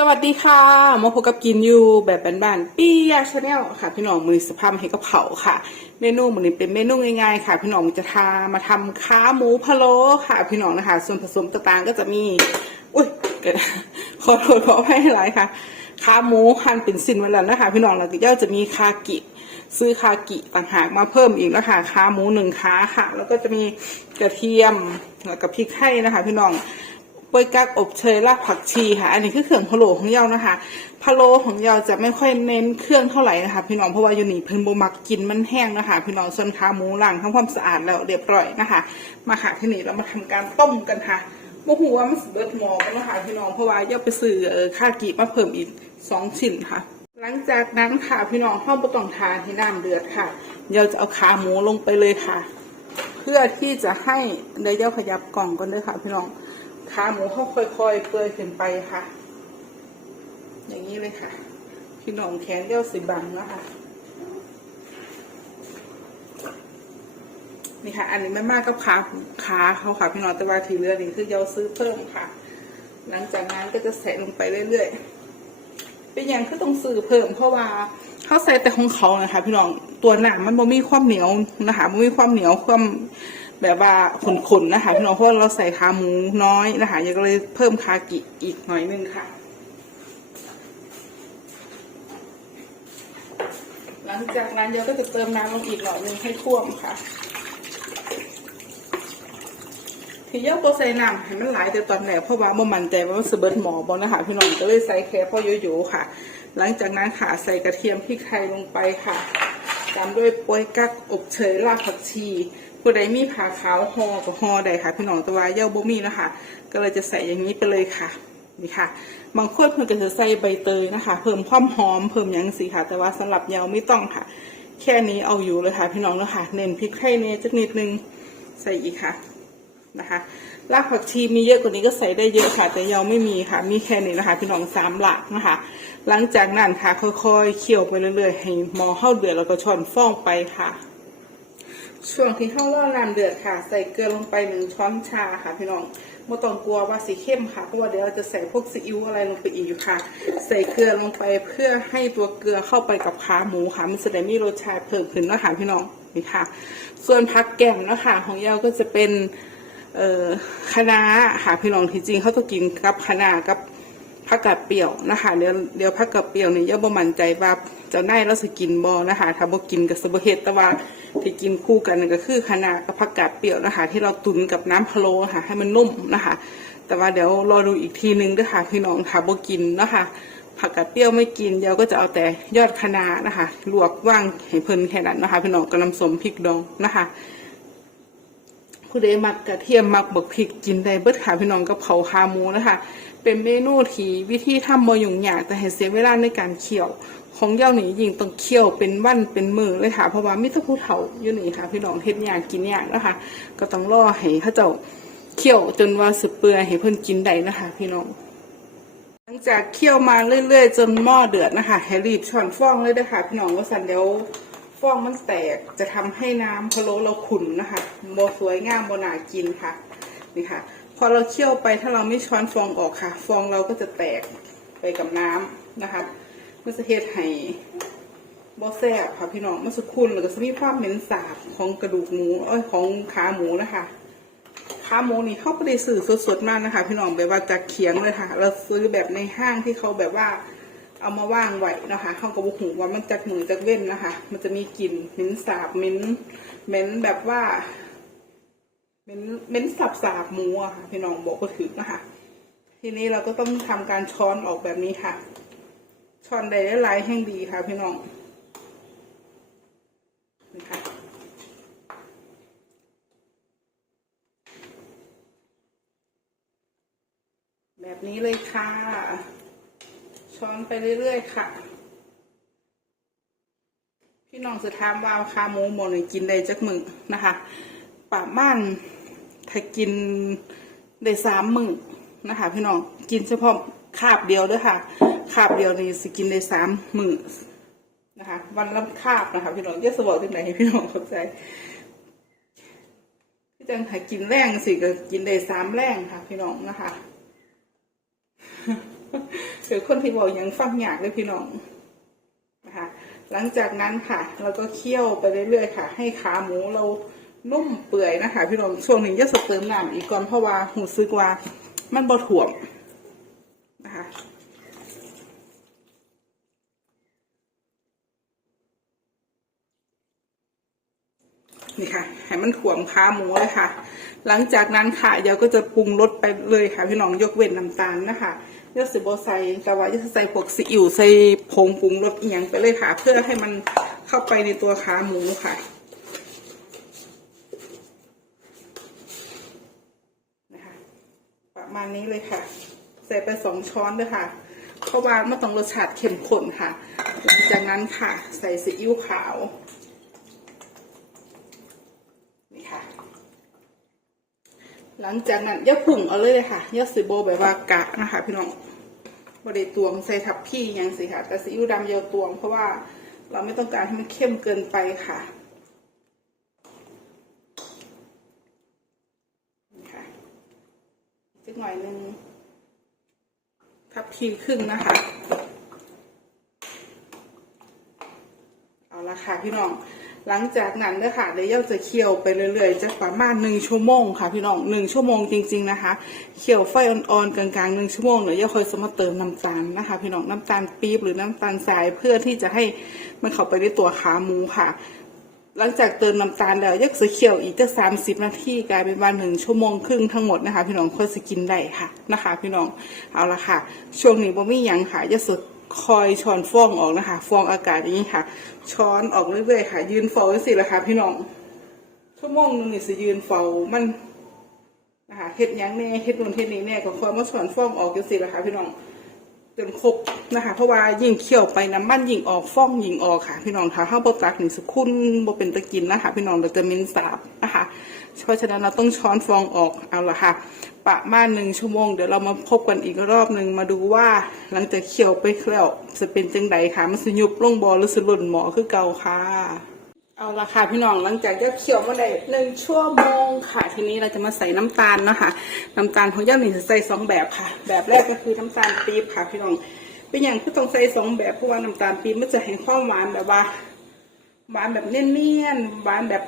สวัสดีค่ะ มาพบกับกินอยู่แบบบ้านๆปี้ยาชาแนลค่ะ พี่น้องมือสภาพให้กระเพราค่ะ เมนูมือนี้เป็นเมนูง่ายๆค่ะ พี่น้องจะทามาทำขาหมูพะโล้ค่ะ พี่น้องนะคะ ส่วนผสมต่างๆก็จะมี อุ้ยขอโทษขออภัยหลายค่ะขาหมูหั่นเป็นสิ้นไว้แล้วนะคะ พี่น้องแล้วก็จะมีคากิซื้อคากิต่างหากมาเพิ่มอีกแล้วค่ะขาหมูหนึ่งขาค่ะ แล้วก็จะมีกระเทียมแล้วก็พริกไทยนะคะ พี่น้อง ปวยกักอบเชยรากผักชีค่ะ อันนี้คือเครื่องพะโล้ของเยานะคะพะโล้ของเยาจะไม่ค่อยเน้นเครื่องเท่าไหร่นะคะ พี่น้องเพราะว่าอยู่นี่เพิ่นบ่มักกินมันแห้งนะคะ พี่น้องส่วนขาหมูล้างทำความสะอาดแล้วเรียบร้อยนะคะ มาหาที่นี่เรามาทำการต้มกันค่ะโมโหว่ามันสิเบิดหมอกันนะคะพี่น้องเพราะว่าเยาไปซื้อข้าวกีมาเพิ่มอีกสองชิ้นค่ะ หลังจากนั้นค่ะพี่น้องห้องประตองทานที่น้ำเดือดค่ะเยาจะเอาขาหมูลงไปเลยค่ะ เพื่อที่จะให้เดี๋ยวเยาขยับกล่องกันด้วยค่ะ พี่น้อง ขาหมูเขาค่อยๆเปื่อยขึ้นไปค่ะ อย่างนี้เลยค่ะ พี่น้องแขนเย้าสิบังนะคะนี่ค่ะ อันนี้ไม่มากก็ขาขาเขาค่ะ พี่น้องแต่ว่าทีเหลือนี่คือเยาซื้อเพิ่มค่ะ หลังจากนั้นก็จะใส่ลงไปเรื่อยๆ เป็นอย่างคือต้องซื้อเพิ่ม เพราะว่าเขาใส่แต่ของเขานะคะ พี่น้องตัวหนังมันบ่มีความเหนียวนะคะบ่มีความเหนียวความ แบบว่าขนๆนะคะพี่น้องเพราะเราใส่ขาหมูน้อยนะคะยังก็เลยเพิ่มคากิอีกหน่อยนึงค่ะ หลังจากนั้นเดี๋ยวก็จะเติมน้ำลงอีกหน่อยนึงให้ท่วมค่ะที่เยอะโปรใส่น้ำให้มันหลายแต่ตอนแรกเพราะว่าบ่มั่นใจว่ามันสเบิดหมอบอนะคะพี่น้องก็เลยใส่แค่พ่อโยๆค่ะ หลังจากนั้นค่ะใส่กระเทียมพริกไทยลงไปค่ะ ตามด้วยโปยกักอบเชยรากผักชี ผู้ใดมีผ่าขาวห่อก็ห่อได้ค่ะพี่น้องแตัวาเย่าบ่มีนะคะ ก็เลยจะใส่อย่างนี้ไปเลยค่ะนี่ค่ะ บางคนเพิ่นก็จะใส่ใบเตยนะคะ เพิ่มความหอมเพิ่มหยังสิค่ะ แต่ว่าสำหรับเยาไม่ต้องค่ะ แค่นี้เอาอยู่เลยค่ะพี่น้องนะค่ะ เน้นพริกไทยเนี่ยจักนิดนึงใส่อีกค่ะนะคะรากผักชีมีเยอะกว่านี้ก็ใส่ได้เยอะค่ะ แต่ยังไม่มีค่ะ มีแค่นี้นะคะ พี่น้องสามหลักนะคะ หลังจากนั้นค่ะค่อยๆเคี่ยวไปเรื่อยๆให้หมอเข้าเดือดแล้วก็ช้อนฟองไปค่ะ ช่วงที่เข้าล่อน้ำเดือดค่ะ ใส่เกลือลงไปหนึ่งช้อนชาค่ะ พี่น้องไม่ต้องกลัวว่าสีเข้มค่ะ เพราะว่าเดี๋ยวเราจะใส่พวกซีอิ๊วอะไรลงไปอีกอยู่ค่ะ ใส่เกลือลงไปเพื่อให้ตัวเกลือเข้าไปกับขาหมูค่ะ มันจะได้มีรสชาติเพิ่มขึ้นนะคะพี่น้องนี่ค่ะ ส่วนผักแก้มนะคะของยาก็จะเป็นเอ่อคะน้าค่ะพี่น้องที่จริงเขาต้องกินกับคะน้ากับ ผักกาดเปรี้ยวนะคะเดี๋ยวเดี๋ยวผักกาดเปรี้ยวนี่ย่าบ่มั่นใจว่าเจ้านาเราสิกินบ่นะคะถ้าบ่กินกับสบเฮ็ดแต่ว่าที่กินคู่กันก็คือคะนากับผักกาดเปรี้ยวนะคะ ที่เราตุนกับน้ำพะโล้ค่ะ ให้มันนุ่มนะคะ แต่ว่าเดี๋ยวรอดูอีกทีนึงด้วยค่ะพี่น้องค่ะบ่กินนะคะผักกาดเปรี้ยวไม่กินเดี๋ยวก็จะเอาแต่ยอดคะน้านะคะลวกว่างให้เพิ่นแค่นั้นนะคะ พี่น้องกับน้ำสมพริกดองนะคะผู้ใดมักกระเทียมมักบักพริกกินได้เบิดค่ะพี่น้องกับเผาขาหมูนะคะ เป็นเมนูที่วิธีทำบ่ยุ่งยากแต่ให้เสียเวลาในการเคี่ยว ของเย้าหนี่ยิ่งต้องเคี่ยวเป็นวันเป็นมือเลยค่ะ เพราะว่ามิตรผู้เฒ่าอยู่นี่ค่ะ พี่น้องเฮ็ดยากกินยากนะคะ ก็ต้องรอให้เขาเจ้าเคี่ยวจนว่าสึเปื่อยให้เพิ่นกินได้นะคะ พี่น้องหลังจากเคี่ยวมาเรื่อยๆ จนหม้อเดือดนะคะให้รีบช้อนฟองเลยนะคะพี่น้องว่าสันเดี๋ยวฟองมันแตกจะทำให้น้ำพะโล้เราขุ่นนะคะโมสวยงามโมนากินค่ะนี่ค่ะ พอเราเคี่ยวไปถ้าเราไม่ช้อนฟองออกค่ะ ฟองเราก็จะแตกไปกับน้ำนะคะมันจะเฮ็ดให้บอแซ่บค่ะพี่น้องมันจะขุ่นแล้วก็จะมีความเหม็นสาบของกระดูกหมูเอ้ยของขาหมูนะคะขาหมูนี่เขาไม่ได้ซื้อสดๆมากนะคะ พี่น้องแบบว่าจากเขียงเลยค่ะ เราซื้อแบบในห้างที่เขาแบบว่าเอามาว่างไว้นะคะเขาก็บอกหูว่ามันจากมือจากเว้นนะคะ มันจะมีกลิ่นเหม็นสาบเหม็นเหม็นแบบว่า เหม็นเหม็นสับสาบหมูอะค่ะ พี่น้องบอกก็ถึงนะคะ ทีนี้เราก็ต้องทำการช้อนออกแบบนี้ค่ะ ช้อนใดได้หลายแห่งดีค่ะ พี่น้องนี่ค่ะแบบนี้เลยค่ะ ช้อนไปเรื่อยๆค่ะ พี่น้องสุดท้ามว่าคาหมูหมดเลยกินได้จักมือนะคะป่าม่าน ถ้ากินได้สามมือนะคะ พี่น้องกินเฉพาะคาบเดียวด้วยค่ะ คาบเดียวนี่สิกินได้สามมือนะคะ วันละคาบนะคะ พี่น้องเยอะสบอกที่ไหนให้พี่น้องเข้าใจพี่จังถ้ากินแรงสิก็กินได้สามแรงค่ะ พี่น้องนะคะคือคนที่บอกยังฟังอยากเลยพี่น้องนะคะ หลังจากนั้นค่ะ เราก็เคี่ยวไปเรื่อยๆค่ะ ให้ขาหมูเรา นุ่มเปื่อยนะคะ พี่น้องช่วงนี้จะสเติมน้ำอีกก่อนเพราะว่าหูซึกว่ามันบ่ถ่วมนะคะนี่ค่ะให้มันถ่วมขาหมูเลยค่ะ หลังจากนั้นค่ะเดี๋ยวก็จะปรุงรสไปเลยค่ะ พี่น้องยกเว้นน้ำตาลนะคะยวสิบใส่แต่ว่าจะใส่พวกซีอิ๊วใส่ผงปรุงรสอียงไปเลยค่ะ เพื่อให้มันเข้าไปในตัวขาหมูค่ะ ประ มาณนี้เลยค่ะ ใส่ไปสองช้อนด้วยค่ะ เพราะว่ามันต้องรสชาติเข้มข้นค่ะ หลังจากนั้นค่ะ ใส่ซีอิ๊วขาว นี่ค่ะ หลังจากนั้นย่าผุ่งเอาเลยเลยค่ะย่าสิโบแบบว่ากะนะคะพี่น้องบไดตวงใส่ทับพี่ยังสิค่ะ แต่ซีอิ๊วดำเยาตวงเพราะว่าเราไม่ต้องการให้มันเข้มเกินไปค่ะนี่ค่ะ สักหน่อยหนึ่งทับพีครึ่งนะคะ เอาละค่ะพี่น้อง หลังจากนั้นเด้อค่ะเดี๋ยวเราจะเคี่ยวไปเรื่อยๆจะประมาณหนึ่งชั่วโมงค่ะพี่น้องหนึ่งชั่วโมงจริง ๆนะคะเคี่ยวไฟอ่อนๆกลางๆหนึ่งชั่วโมงเดี๋ยวเราค่อยสมาเติมน้ำตาลนะคะ พี่น้องน้ำตาลปี๊บหรือน้ำตาลทรายเพื่อที่จะให้มันเข้าไปในตัวขาหมูค่ะ หลังจากเติมน้ำตาลแล้วยักจะเคี่ยวอีกจะสามสิบนาทีกลายเป็นวันหนึ่งชั่วโมงครึ่งทั้งหมดนะคะ พี่น้องเพื่อจะกินได้ค่ะนะคะ พี่น้องเอาละค่ะ ช่วงนี้บ่มีหยังค่ะจะสุดคอยช้อนฟองออกนะคะ ฟองอากาศอย่างนี้ค่ะ ช้อนออกเรื่อยๆค่ะ ยืนเฝ้าสิละค่ะ พี่น้อง ชั่วโมงหนึงนี่สิยืนเฝ้ามันนะคะเฮ็ดยังแน่เฮ็ดนู่นเฮ็ดนี่แน่ก็คอยมาช้อนฟองออกจังสิละค่ะ พี่น้อง จนครบนะคะ เพราะว่ายิ่งเคี่ยวไปน้ำมันยิ่งออกฟ่องยิ่งออกค่ะ พี่น้องถ้าห้าบตักนี่สกุลบ่เป็นตะกินนะคะ พี่น้องเราจะมินสาบนะคะ เพราะฉะนั้นเราต้องช้อนฟองออกเอาละค่ะ ประมาณหนึ่งชั่วโมงเดี๋ยวเรามาพบกันอีกรอบหนึ่งมาดูว่าหลังจากเคี่ยวไปแล้วจะเป็นจังใดค่ะมันสยุบลงบอหรือสิหล่นหมอคือเก่าค่ะ เอาละค่ะพี่น้องหลังจากที่เคี่ยวมาได้หนึ่งชั่วโมงค่ะ ทีนี้เราจะมาใส่น้ำตาลเนาะคะน้ำตาลของย่าหนิจะใส่สองแบบค่ะ แบบแรกก็คือน้ำตาลปี๊บค่ะ พี่น้องเป็นอย่างที่ต้องใส่สองแบบเพราะว่าน้ำตาลปี๊บมันจะให้ความหวานแบบว่าหวานแบบเนียนๆหวานแบบ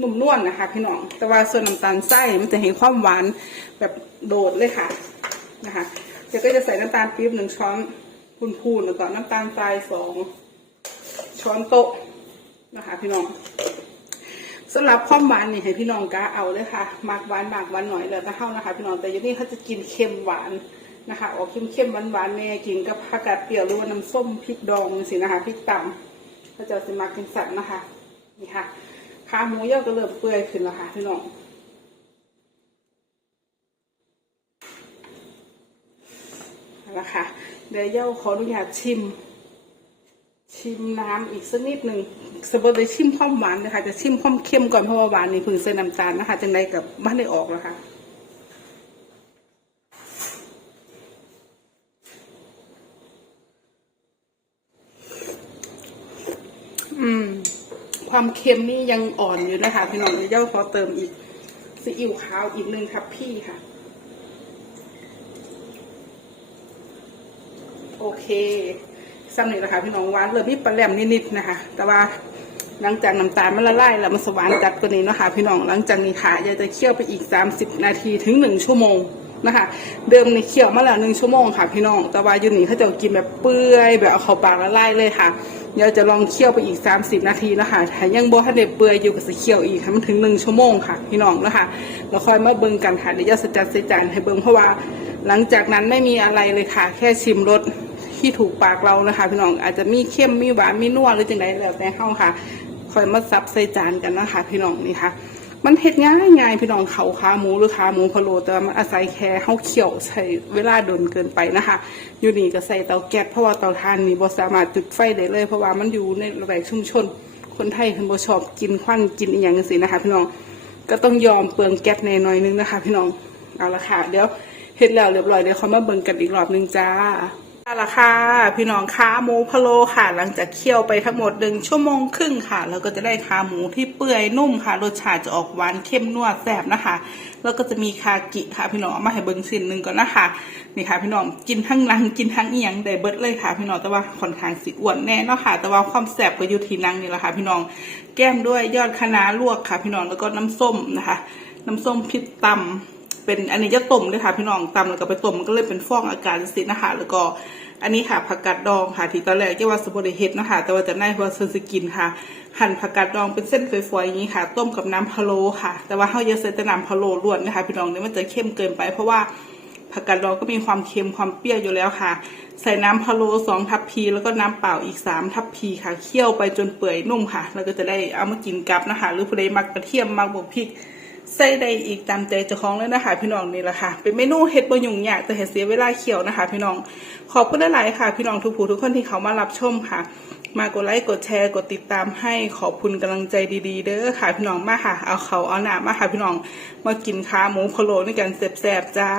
นุ่มนวลนะคะ พี่น้องแต่ว่าส่วนน้ำตาลไส้มันจะให้ความหวานแบบโดดเลยค่ะนะคะเดี๋ยวก็จะใส่น้ำตาลปี๊บหนึ่งช้อนพูนๆแล้วก็น้ำตาลทรายสองช้อนโต๊ะ นะคะ พี่น้องสำหรับความหวานนี่ให้พี่น้องกะเอาเลยค่ะมากหวานมากหวานหน่อยแล้วก็เท่านะคะ พี่น้องแต่อยังนี้เขาจะกินเค็มหวานนะคะออกเค็มเค็มหวานหวานๆแม่กินกับผักกาดเปรี้ยวหรือว่าน้ำส้มพริกดองสินะคะพริกตำเขาจะเอาสิมากินสัตว์นะคะนี่ค่ะขาหมูย่อก็เริ่มเปื่อยขึ้นแล้วค่ะพี่น้องเอาละค่ะเดี๋ยวย่าขออนุญาตชิม ชิมน้ำอีกสักนิดหนึ่งสมมติเลยชิมความหวานนะคะจะชิมความเค็มก่อนเพราะว่าหวานนี่เพึ่งใส่น้ำตาลนะคะจังใดกับบ้านได้ออกแล้วค่ะอืม ความเค็มนี่ยังอ่อนอยู่นะคะพี่น้องเดี๋ยวเจ้าขอเติมอีกซีอิ๊วขาวอีกหนึ่งครับพี่ค่ะโอเค ซ้ำนี่แหละคะพี่น้องหวานเลยมีปลาแหลมนิดๆนะคะ แต่ว่าหลังจากน้ำตาลมันละลายแล้วมันสว่านจัดกว่านี้นะคะพี่น้องหลังจากนี้ค่ะยายจะเคี่ยวไปอีก 30 นาทีถึง 1 ชั่วโมงนะคะ เดิมในเคี่ยวมาแล้วหนึ่งชั่วโมงค่ะ พี่น้องแต่ว่าอยูนี่เขาจะกินแบบเปื่อยแบบเอาเข้าปากละลายเลยค่ะเดี๋ยจะลองเคี่ยวไปอีก 30 นาทีนะคะถ้ายังบ่ทันได้เปื่อยอยู่ก็จะเคี่ยวอีกให้มันถึง1ชั่วโมงค่ะ พี่น้องนะคะแล้วค่อยมาเบิ่งกันค่ะเดี๋ยวจะจัดใส่จานให้เบิ่งเพราะว่า หลังจากนั้นไม่มีอะไรเลยค่ะ แค่ชิมรส ที่ถูกปากเรานะคะพี่น้องอาจจะมีเค็มมีหวานมีนัวหรือจังไดแล้วแต่เฮาค่ะคอยมาซับใส่จานกันนะคะพี่น้องนี่ค่ะ มันเฮ็ดง่ายง่ายพี่น้องเขาขาหมูหรือขาหมูพะโลแต่ว่ามันอาศัยแค่เฮาเคี่ยวใช้เวลาโดนเกินไปนะคะอยู่นี่ก็ใส่เตาแก๊สเพราะว่าเตาถ่านนี่บ่สามารถจุดไฟได้เลย เพราะว่ามันอยู่ในระแวกชุมชน คนไทยเพิ่นบ่ชอบกินควันกินอีหยังจังซี่นะคะพี่น้องก็ต้องยอมเปลืองแก๊สแน่หน่อยนึงนะคะ พี่น้องเอาละค่ะเดี๋ยวเฮ็ดแล้วเรียบร้อยเดี๋ยวเขามาเบิ่งกันอีกรอบนึงจ้า เอาละค่ะพี่น้องขาหมูพะโลค่ะ หลังจากเคี่ยวไปทั้งหมดหนึ่งชั่วโมงครึ่งค่ะแล้วก็จะได้ขาหมูที่เปื่อยนุ่มค่ะรสชาติจะออกหวานเข้มนัวแซ่บนะคะ แล้วก็จะมีคากิค่ะพี่น้องเอามาให้เบิ้งสินหนึ่งก่อนนะคะนี่ค่ะ พี่น้องกินทั้งนังกินทั้งเอียงได้เบิดเลยค่ะ พี่น้องแต่ว่าค่อนข้างสิอ้วนแน่เนาะค่ะ แต่ว่าความแซ่บก็อยู่ที่นังนี่แหละค่ะ พี่น้องแก้มด้วยยอดคะน้าลวกค่ะ พี่น้องแล้วก็น้ำส้มนะคะ น้ำส้มพริกตำ เป็นอันนี้จะต้มด้วยค่ะ พี่น้องตำแล้วก็ไปต้มมันก็เลยเป็นฟองอากาศสินะคะแล้วก็อันนี้ค่ะผักกาดดองค่ะที่ตอนแรกที่ว่าสมบูรณ์เฮ็ดนะคะแต่ว่าจะได้เพราะเซนสกินค่ะหั่นผักกาดดองเป็นเส้นฝอยๆอย่างนี้ค่ะ ต้มกับน้ำพะโล้ค่ะ แต่ว่าเขาจะใส่แต่น้ำพะโล้ล้วนนะคะ พี่น้องเนี่ยมันจะเข้มเกินไป เพราะว่าผักกาดดองก็มีความเค็มความเปรี้ยวอยู่แล้วค่ะ ใส่น้ำพะโล้สองทัพพี แล้วก็น้ำเปล่าอีกสามทัพพีค่ะเคี่ยวไปจนเปื่อยนุ่มค่ะ แล้วก็จะได้เอามากินกับนะคะ หรือผู้ใดมักกระเทียมมักบวกพริก ใส่ได้อีกตามใจเจ้าของเลยนะคะ พี่น้องนี่แหละค่ะ เป็นเมนูเฮ็ดบ่ยุ่งยากแต่เฮ็ดเสียเวลาเขียวนะคะ พี่น้องขอบคุณหลายๆค่ะ พี่น้องทุกผู้ทุกคนที่เขามารับชมค่ะ มากดไลค์กดแชร์กดติดตามให้ขอบคุณกำลังใจดี ๆ เด้อค่ะพี่น้องมาค่ะ เอาเขาเอาหนามาค่ะ พี่น้องมากินขาหมูพะโล้ด้วยกันแซ่บๆจ้า